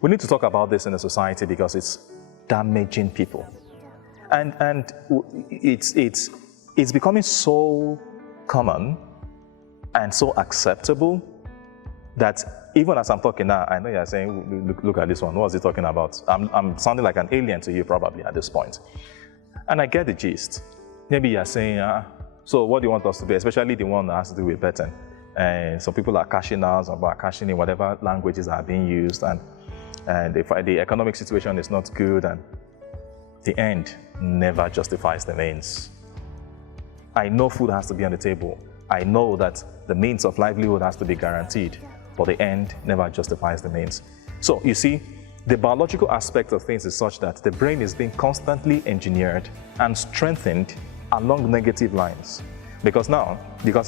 We need to talk about this in a society because it's damaging people. And it's becoming so common and so acceptable that even as I'm talking now, I know you're saying, look at this one, what is he talking about? I'm sounding like an alien to you probably at this point. And I get the gist. Maybe you're saying, so what do you want us to be, especially the one that has to do with betting? And some people are cashing out, some people are cashing in, whatever languages are being used, and the economic situation is not good, and the end never justifies the means. I know food has to be on the table. I know that the means of livelihood has to be guaranteed, but the end never justifies the means. So you see, the biological aspect of things is such that the brain is being constantly engineered and strengthened along negative lines. Because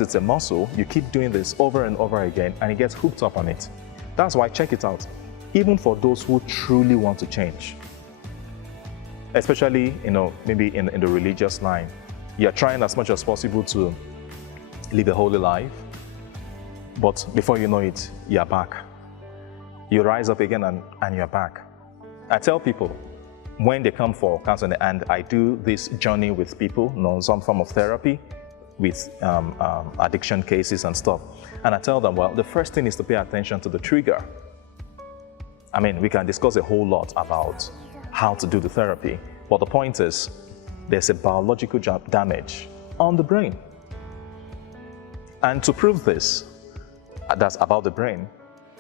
it's a muscle, you keep doing this over and over again and it gets hooked up on it. That's why, check it out, even for those who truly want to change, especially, maybe in the religious line, you're trying as much as possible to live a holy life, but before you know it, you're back. You rise up again and you're back. I tell people, when they come for counseling, and I do this journey with people, some form of therapy, with addiction cases and stuff, and I tell them, well, the first thing is to pay attention to the trigger. I mean, we can discuss a whole lot about how to do the therapy, but the point is, there's a biological damage on the brain. And to prove this, that's about the brain,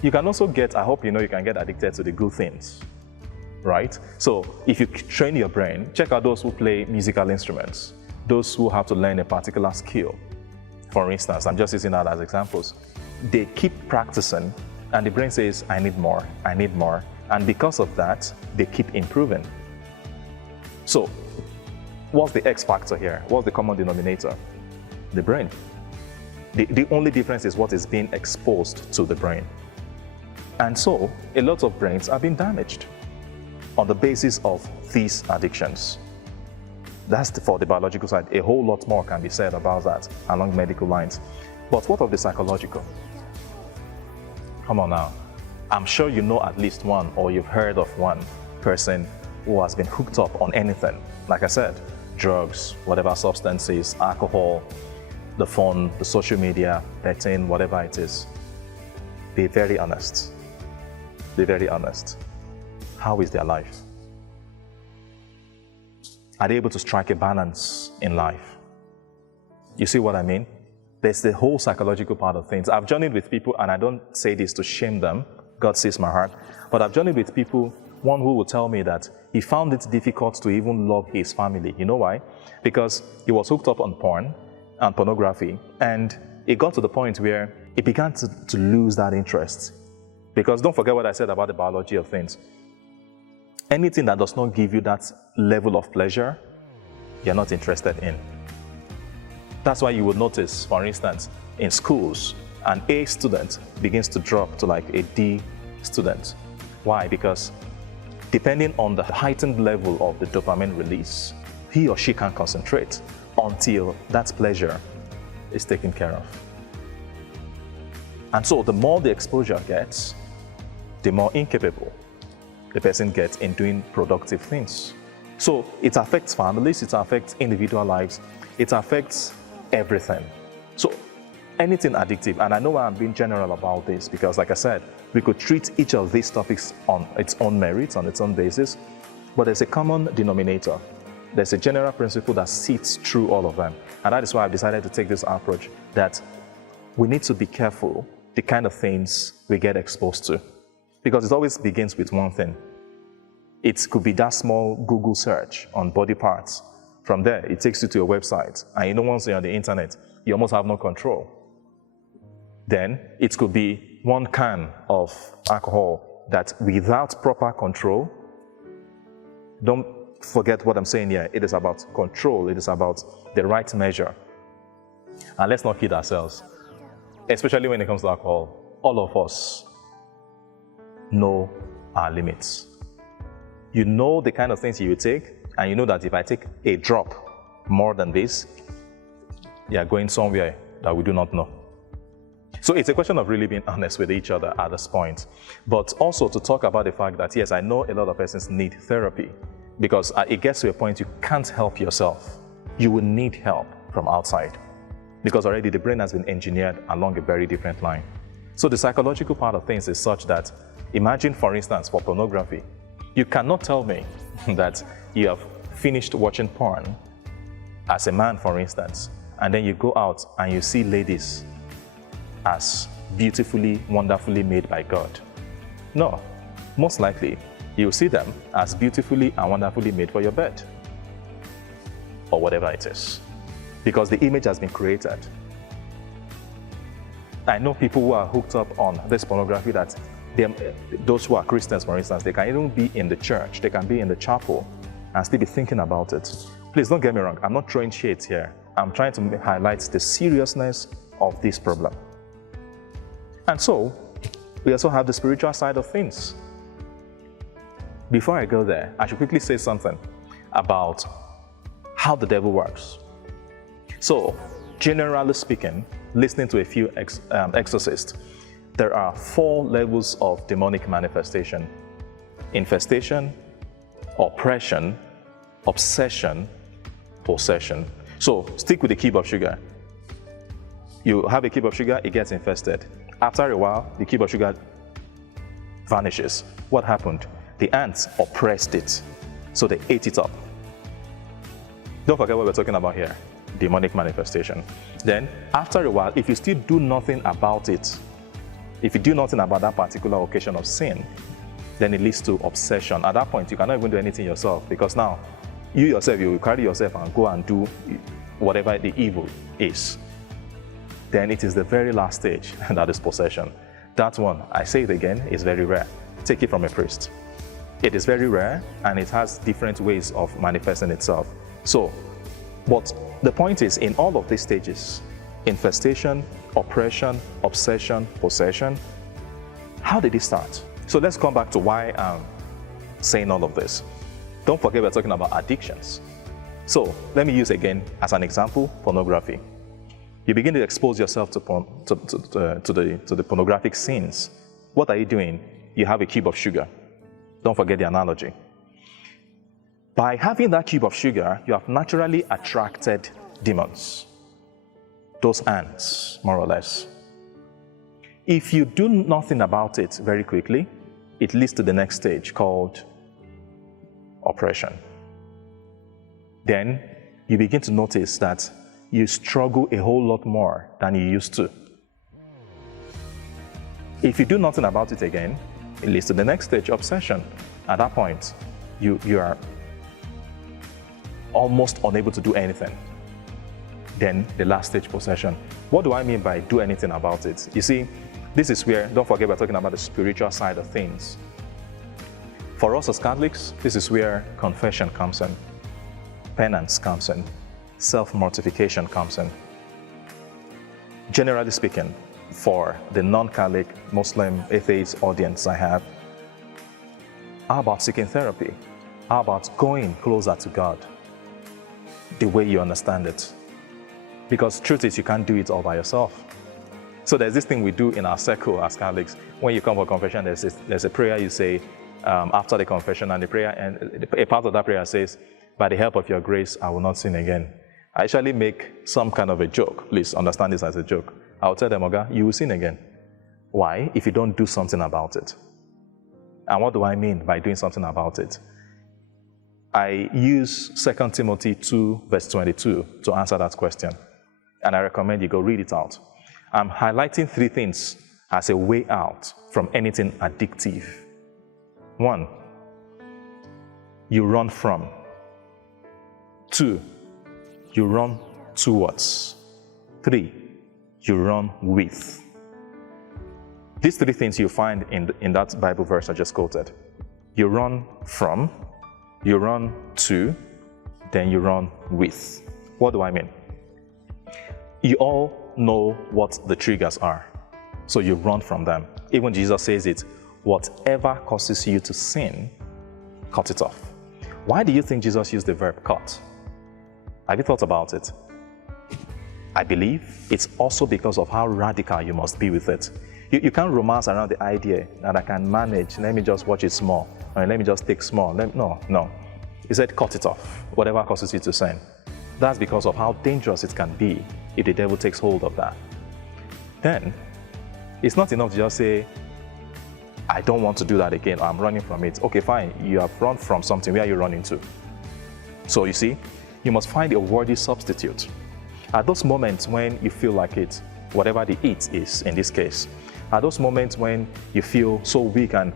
you can also I hope you can get addicted to the good things, right? So if you train your brain, check out those who play musical instruments, those who have to learn a particular skill. For instance, I'm just using that as examples. They keep practicing and the brain says, I need more, I need more. And because of that, they keep improving. So what's the X factor here? What's the common denominator? The brain. The only difference is what is being exposed to the brain. And so a lot of brains are being damaged on the basis of these addictions. That's for the biological side. A whole lot more can be said about that along medical lines. But what of the psychological? Come on now. I'm sure you know at least one, or you've heard of one person who has been hooked up on anything. Like I said, drugs, whatever substances, alcohol, the phone, the social media, betting, whatever it is. Be very honest. Be very honest. How is their life? Are they able to strike a balance in life? You see what I mean? There's the whole psychological part of things. I've journeyed with people, and I don't say this to shame them, God sees my heart, but I've journeyed with people, one who will tell me that he found it difficult to even love his family. You know why? Because he was hooked up on porn and pornography, and it got to the point where he began to lose that interest. Because don't forget what I said about the biology of things. Anything that does not give you that level of pleasure, you're not interested in. That's why you would notice, for instance, in schools, an A student begins to drop to like a D student. Why? Because depending on the heightened level of the dopamine release, he or she can concentrate until that pleasure is taken care of. And so the more the exposure gets, the more incapable the person gets in doing productive things. So it affects families, it affects individual lives, it affects everything. So anything addictive, and I know I'm being general about this because, like I said, we could treat each of these topics on its own merits, on its own basis, but there's a common denominator. There's a general principle that sits through all of them. And that is why I've decided to take this approach that we need to be careful the kind of things we get exposed to. Because it always begins with one thing. It could be that small Google search on body parts. From there, it takes you to a website. And once you're on the internet, you almost have no control. Then it could be one can of alcohol that without proper control, don't forget what I'm saying here. It is about control. It is about the right measure. And let's not kid ourselves, especially when it comes to alcohol. All of us know our limits. You know the kind of things you take, and you know that if I take a drop more than this, you are going somewhere that we do not know. So it's a question of really being honest with each other at this point. But also to talk about the fact that, yes, I know a lot of persons need therapy because it gets to a point you can't help yourself. You will need help from outside because already the brain has been engineered along a very different line. So the psychological part of things is such that, imagine, for instance, for pornography, you cannot tell me that you have finished watching porn as a man, for instance, and then you go out and you see ladies as beautifully, wonderfully made by God. No, most likely you'll see them as beautifully and wonderfully made for your bed or whatever it is, because the image has been created. I know people who are hooked up on this pornography that those who are Christians, for instance, they can even be in the church, they can be in the chapel and still be thinking about it. Please don't get me wrong, I'm not throwing shades here. I'm trying to highlight the seriousness of this problem. And so, we also have the spiritual side of things. Before I go there, I should quickly say something about how the devil works. So, generally speaking, listening to a few exorcists, there are 4 levels of demonic manifestation: infestation, oppression, obsession, possession. So, stick with the cube of sugar. You have a cube of sugar, it gets infested. After a while, the cube of sugar vanishes. What happened? The ants oppressed it, so they ate it up. Don't forget what we're talking about here, demonic manifestation. Then, after a while, if you still do nothing about it, if you do nothing about that particular occasion of sin, then it leads to obsession. At that point, you cannot even do anything yourself, because now, you yourself, you will carry yourself and go and do whatever the evil is. Then it is the very last stage, and that is possession. That one, I say it again, is very rare. Take it from a priest. It is very rare, and it has different ways of manifesting itself. So, but the point is, in all of these stages, infestation, oppression, obsession, possession, how did it start? So let's come back to why I'm saying all of this. Don't forget we're talking about addictions. So let me use again as an example, pornography. You begin to expose yourself to the pornographic scenes. What are you doing? You have a cube of sugar. Don't forget the analogy. By having that cube of sugar, you have naturally attracted demons. Those ants, more or less. If you do nothing about it very quickly, it leads to the next stage called oppression. Then you begin to notice that you struggle a whole lot more than you used to. If you do nothing about it again, it leads to the next stage, obsession. At that point, you are almost unable to do anything. Then the last stage, possession. What do I mean by do anything about it? You see, this is where, don't forget we're talking about the spiritual side of things. For us as Catholics, this is where confession comes in, penance comes in, self-mortification comes in. Generally speaking, for the non-Catholic, Muslim, atheist audience I have, how about seeking therapy? How about going closer to God the way you understand it? Because truth is, you can't do it all by yourself. So there's this thing we do in our circle as Catholics. When you come for confession, there's a prayer you say after the confession, and the prayer, and a part of that prayer says, "By the help of your grace, I will not sin again." I actually make some kind of a joke. Please understand this as a joke. I'll tell them, "Oga, you will sin again." Why? If you don't do something about it. And what do I mean by doing something about it? I use 2 Timothy 2, verse 22 to answer that question. And I recommend you go read it out. I'm highlighting 3 things as a way out from anything addictive. 1, you run from. 2, you run towards. 3, you run with. These 3 things you find in that Bible verse I just quoted. You run from, you run to, then you run with. What do I mean? You all know what the triggers are, so you run from them. Even Jesus says it, whatever causes you to sin, cut it off. Why do you think Jesus used the verb cut? Have you thought about it? I believe it's also because of how radical you must be with it. You can't romance around the idea that I can manage, let me just watch it small, or let me just take small. No. He said, cut it off, whatever causes you to sin. That's because of how dangerous it can be if the devil takes hold of that. Then, it's not enough to just say, I don't want to do that again, or I'm running from it. Okay, fine, you have run from something, where are you running to? So you see, you must find a worthy substitute. At those moments when you feel like it, whatever the it is in this case, at those moments when you feel so weak and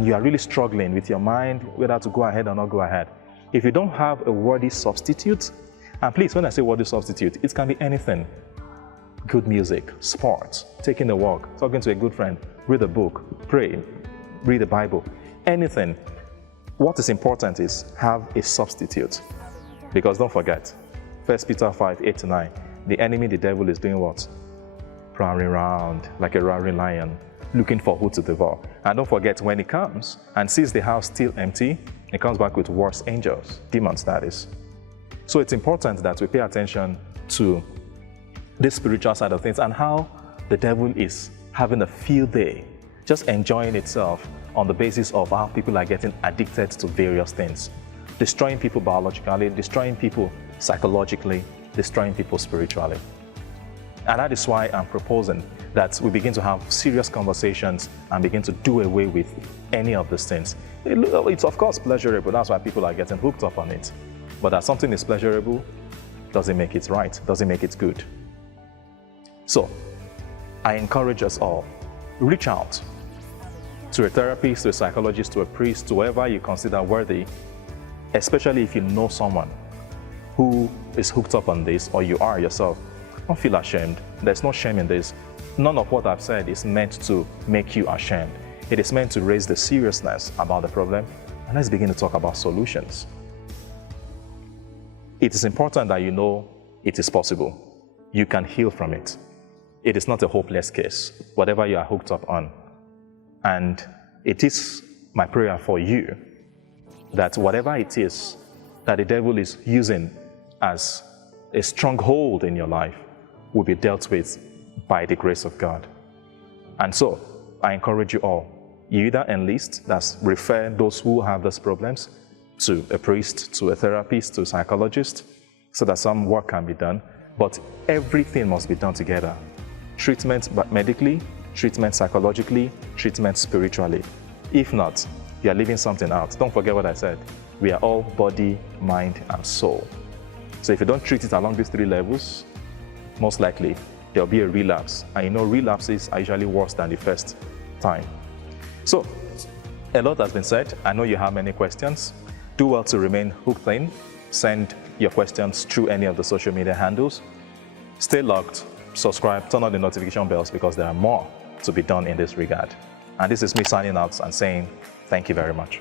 you are really struggling with your mind whether to go ahead or not go ahead, if you don't have a worthy substitute, and please, when I say worthy substitute, it can be anything. Good music, sports, taking a walk, talking to a good friend, read a book, pray, read the Bible, anything. What is important is have a substitute. Because don't forget, 1 Peter 5:8-9, the enemy, the devil, is doing what? Prowling around like a roaring lion, looking for who to devour. And don't forget, when he comes and sees the house still empty, he comes back with worse angels, demons that is. So it's important that we pay attention to the spiritual side of things and how the devil is having a field day, just enjoying itself on the basis of how people are getting addicted to various things, destroying people biologically, destroying people psychologically, destroying people spiritually. And that is why I'm proposing that we begin to have serious conversations and begin to do away with any of these things. It's of course pleasurable, that's why people are getting hooked up on it. But that something is pleasurable doesn't make it right, doesn't make it good. So, I encourage us all, reach out to a therapist, to a psychologist, to a priest, to whoever you consider worthy, especially if you know someone who is hooked up on this, or you are yourself. Don't feel ashamed. There's no shame in this. None of what I've said is meant to make you ashamed. It is meant to raise the seriousness about the problem, and let's begin to talk about solutions. It is important that you know it is possible. You can heal from it. It is not a hopeless case, whatever you are hooked up on. And it is my prayer for you that whatever it is that the devil is using as a stronghold in your life will be dealt with by the grace of God. And so, I encourage you all, you either enlist, that's refer those who have those problems to a priest, to a therapist, to a psychologist, so that some work can be done, but everything must be done together. Treatment medically, treatment psychologically, treatment spiritually. If not, you are leaving something out. Don't forget what I said. We are all body, mind, and soul. So if you don't treat it along these three levels, most likely there'll be a relapse. And you know, relapses are usually worse than the first time. So, a lot has been said. I know you have many questions. Do well to remain hooked in. Send your questions through any of the social media handles. Stay logged, subscribe, turn on the notification bells because there are more to be done in this regard. And this is me signing out and saying thank you very much.